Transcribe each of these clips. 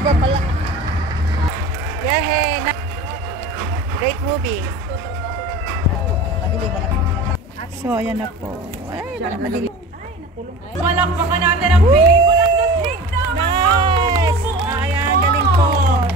Iba pala. Yehey! Great movie. So, ayan na po. Ay, madali. Malakpakan natin ang pelikulang The Kingdom! Nice! Ayan, galing po.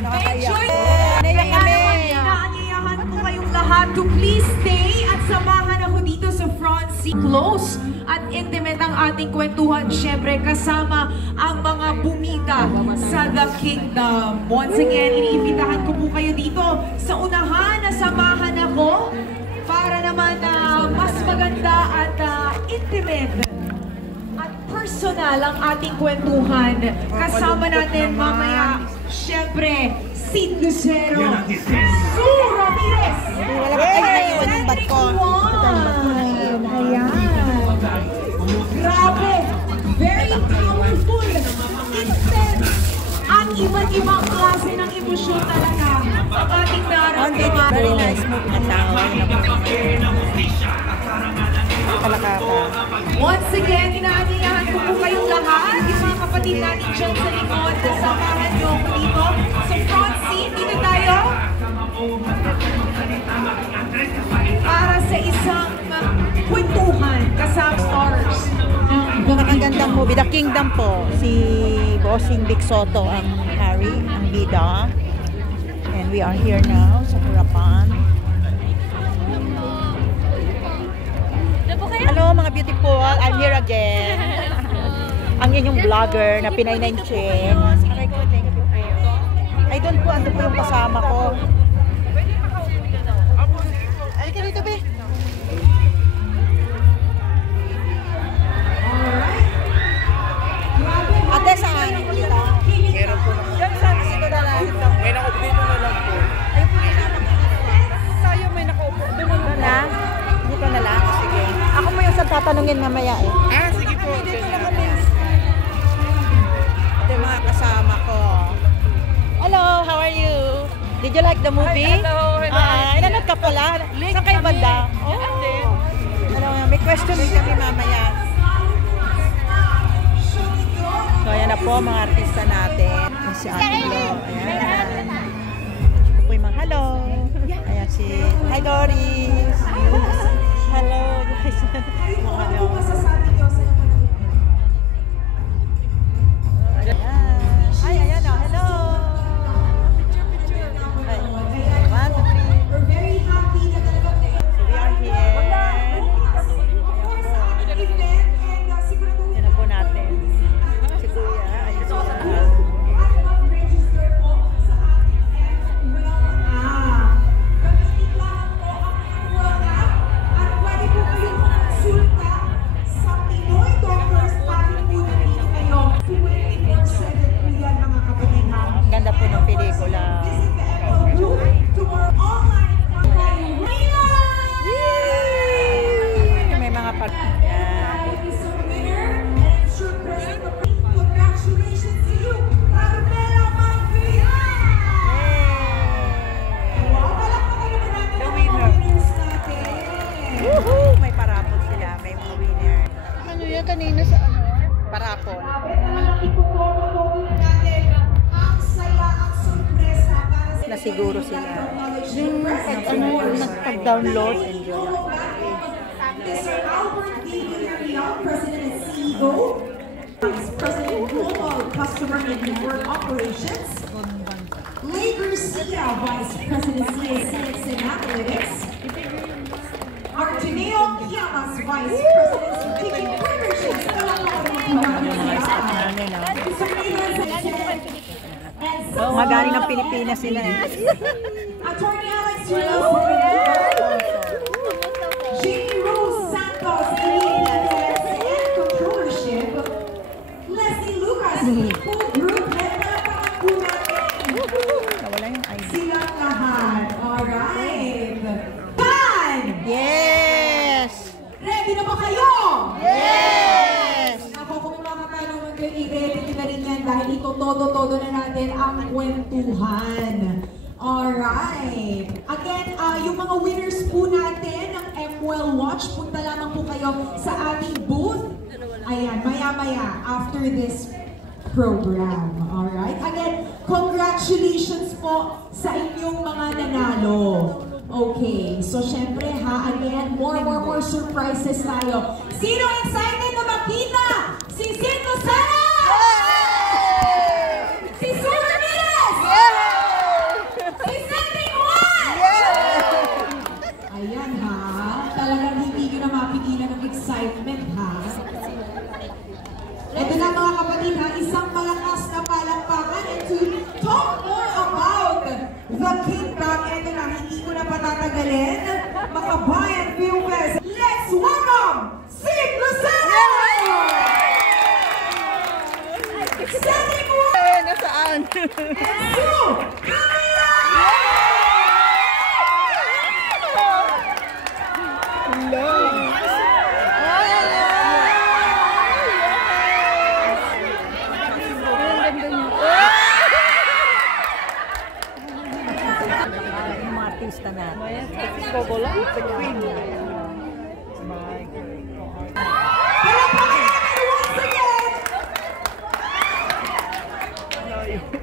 Nakakaiyak. Inaanyayahan ko kayong lahat to please stay at samahan ako dito sa front seat. Close at intimate ang ating kwentuhan. Siyempre, kasama ang mga bumida sa The Kingdom. Once again, iniimbitahan ko po kayo dito sa unahan na samahan ako para naman na mas maganda at intimate at personal ang ating kwentuhan. Kasama natin mamaya, syempre, Sid Lucero, Sue Ramirez, Wala ka kayo naiwan yung bat ko. Ayan. Grabe, very powerful, intense, at iba't ibang klase ng emosyon talaga ang ating nararamdaman. Very nice movie na tao. Talaga ka. Once again, inaanyayahan ko po kayong lahat, yung mga kapatid natin dyan sa likod, samahan niyo ako dito sa front seat. Dito tayo para sa isang kwentuhan kasama stars. Napakagandang movie. The Kingdom po. Si Bossing Vic Soto ang Harry, ang bida. And we are here now sa Harapan. Hello mga beautiful, I'm here again. Ang inyong vlogger na Pinay 9 Cheng. I don't po, ando po yung kasama ko. Ay, ka dito, be. Ate, saan? Meron po naman. Diyan saan sino na lang? May nakaupo dito na lang po. Ayun po yung tayo may nakaupo. Doon na na? Dito na lang? Sige. Ako po yung sa tatanungin mamaya eh. Ah, sige po. Dito na kami. Ito yung mga kasama ko. Hello, how are you? Did you like the movie? Hello. Inanod ka pala? Saan kayo banda? Oh. Hello, may question din kami mamaya. So, ayan na po mga artista natin. Si Ate Glo. Ayan. Po yung mga hello. Ayan si... Hi, Doris. Hello, guys. Hello. Ayan. Ay, ayan o. Hello. Ay, 1, 2, 3. We're very happy na talaga So, we are here. Yan na po natin. Si Kuya. Ayun si Kuya. Ang ganda po ng pelikula. Yay! May mga par... Yan. Congratulations to you, Carmela Manfia! The winner. Woohoo! May parapol sila. May mga winner. Ano yan kanina sa ano? Parapol. Na siguro sila. Pag-download. Mr. Albert D. Villarreal, President and CEO, Vice President Global Customer and Network Operations, Lee Garcia, Vice President Sales and Analytics, Artuneo Llamas, Vice President Strategic Partnerships, Magaling ng Pilipinas sila. Attorney Alex Rose, Jamie Rose Santos, and Controllership, Leslie Lucas, Food Group, Nawala yung ID. silang lahat. Alright. Tan! Yes! Ready na ba kayo? Yes! Ako kung may mga katanungan kayo, i-ready na rin yan dahil ito todo-todo na natin ang kwentuhan. Alright. Again, yung mga winners po natin ng MWell Watch, punta lamang po kayo sa ating booth. Ayan, maya-maya, after this program. Alright? Again, congratulations po sa inyong mga nanalo. Okay, so syempre ha, again, more surprises tayo. Sino excited na makita? Si Sid Lucena! Si Sue Ramirez! Si Cedric Juan! Ayan ha, talagang hindi nyo na mapigilan ng excitement ha. Ito na mga kapatid ha, isang malakas na palakpakan and to talk more about the Kingdom. Ito na, hindi ko na patatagalin. Makabayan Film Fest. Let's welcome Sid Lucena! Cedric Juan! Nasaan? And Sue Camila! Hello! Yung mga artista natin. Bobola? The Queen.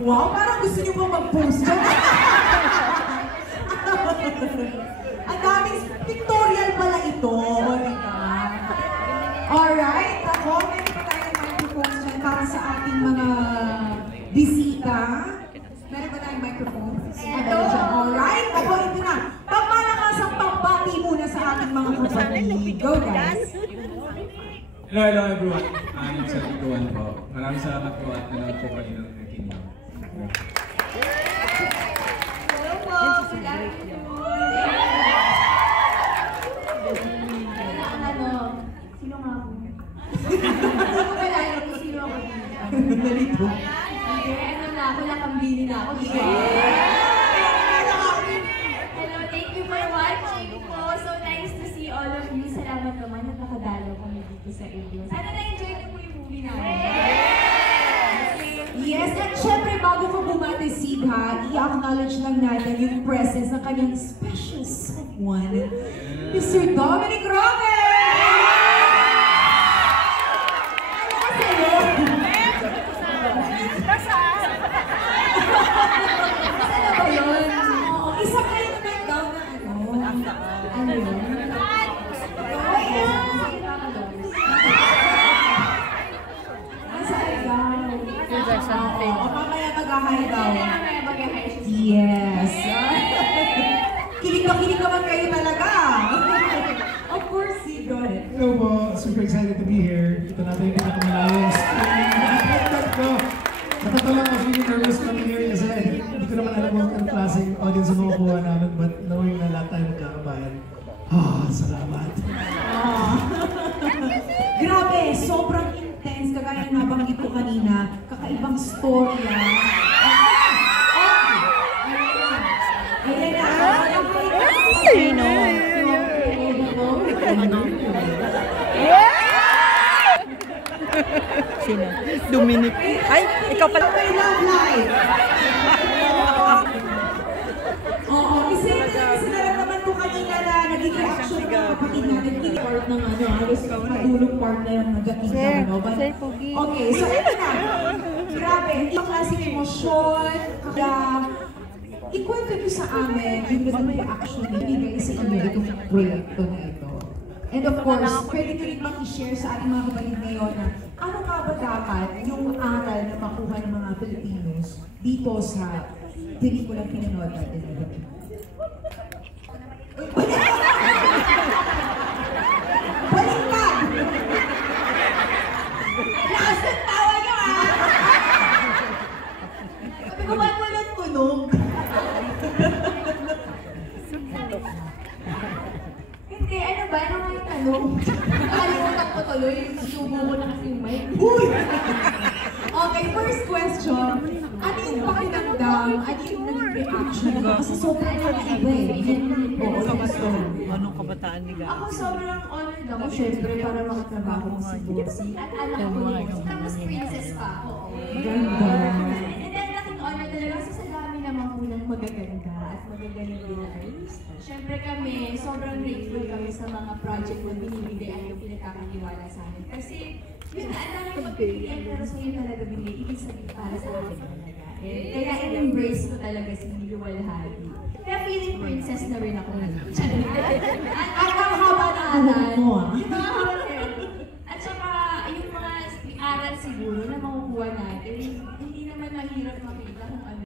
Wow, parang gusto niyo pa mag-post dyan. Ang daming pictorial pala ito. Alright, ako, meron pa tayong microphones dyan para sa ating mga bisita. Meron pa tayong microphones. Alright, ako, ito na. Pagmalakas pagbati muna sa ating mga kapatid. Go guys! Hello everyone. I'm Cedric Juan po. Maraming salamat po at nanood po kayo ng Kingdom. Hello po! Good afternoon! Sino nga ako? Hindi ko kalala kung sino ako dito. Nalito. Hindi, ano na ako, nakambili na ako. Hello, thank you for watching po. So nice to see all of you. Salamat naman, nakakadalaw kami dito sa inyo. Sana na-enjoy niyo po yung movie namin. Yes, at syempre bago ko bumati Sid ha, i-acknowledge lang natin yung presence ng kanyang special someone, Mr. Dominic Roque! Ano sa'yo? Saan na ba yun? Oo, isa kayo naman daw na ano? Ano yun? Mamaya mag-ahay daw. Yes. Kilig na kilig naman kayo talaga. Of course, Sid. Go ahead. Hello po, super excited to be here. Ito natin yung pinakamalayos. ko. Nakatawa lang ako, feeling nervous kami here kasi hindi ko naman alam kung anong klaseng audience ang makukuha namin, but knowing na lahat tayo magkakabayan, salamat. Grabe, sobrang intense. Kagaya na nabanggit ko kanina, kakaibang storya. Ayan na. Sino? Sino? Dominic. Ay, ikaw pala. Love life. Oo, kasi naman ko kanina na naging reaction ng kapatid natin. Hindi part ng ano, halos matulong part na yung nagating na ano. Okay, so ito na. Grabe, ibang klaseng emosyon. Kaya, ikwento niyo sa amin yung naging actually bigay sa inyo itong proyekto na ito. And of course, pwede nyo rin i-share sa ating mga kapatid ngayon na ano nga ba dapat yung aral na makuha ng mga Filipinos dito sa pelikulang pinanood natin. Baliktad! Lakas ng tawa nyo Sabi ko, ba't walang tunog? Hindi, ano ba? Ano nga yung tanong? Nakalimutan ko tuloy. Subo ko na kasi yung mic. Uy! Okay, first question. Ano yung pakiramdam? Ano yung naging reaction? Kasi sobrang nakaiba Anong kabataan ni Ako sobrang honored ako, syempre, para makatrabaho ko si Bossy. At anak ko ni Bossy. Tapos princess pa ako. Ganda. And then, laking honor talaga kasi sa dami naman po ng magaganda at magagaling din na artista. Syempre kami, sobrang grateful kami sa mga project na binibigyan yung pinagkakaniwala sa amin. Kasi Yun na, ang dami pagpipilian, pero sa'yo talaga binigay, ibig sabihin para sa akin talaga. Kaya in-embrace ko talaga si Luwal Hadi. Kaya feeling princess na rin ako ngayon. Ang haba na aral. Yung mga aral. At saka, yung mga aral siguro na makukuha natin, hindi naman mahirap makita kung ano